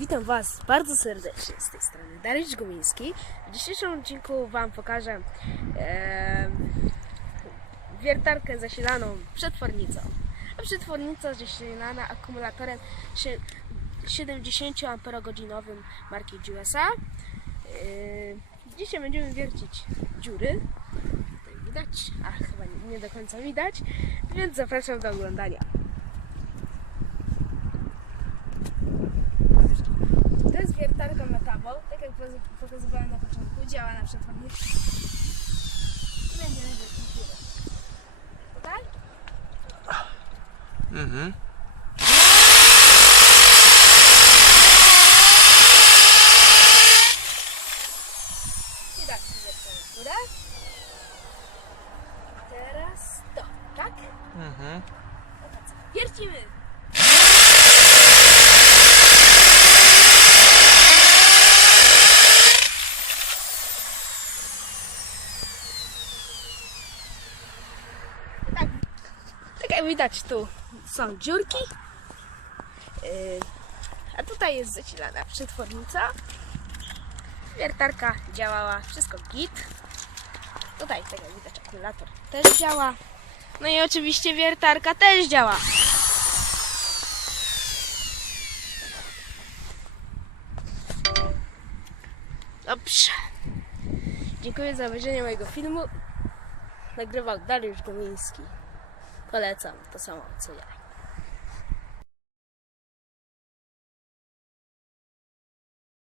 Witam Was bardzo serdecznie z tej strony Dariusz Gumiński. W dzisiejszym odcinku Wam pokażę e, wiertarkę zasilaną przetwornicą. A przetwornica zasilana akumulatorem sie- 70 Ah marki USA. E, dzisiaj będziemy wiercić dziury. Tutaj widać, a chyba nie, nie do końca widać, więc zapraszam do oglądania. To jest wiertarka metawą, tak jak poz- pokazywałem na początku, działa na przetwornicy. I będziemy wiercić dziurę. Tak? Mhm. I tak, wiercimy górę. Teraz to, tak? Mhm. Wiercimy! Tak, tak jak widać tu są dziurki. Yy, a tutaj jest zasilana przetwornica. Wiertarka działała, wszystko git. Tutaj, tak jak widać, akumulator też działa. No i oczywiście wiertarka też działa. Dobrze. Dziękuję za obejrzenie mojego filmu. Nagrywał Dariusz Gomiński. 后来怎么不算我蛀牙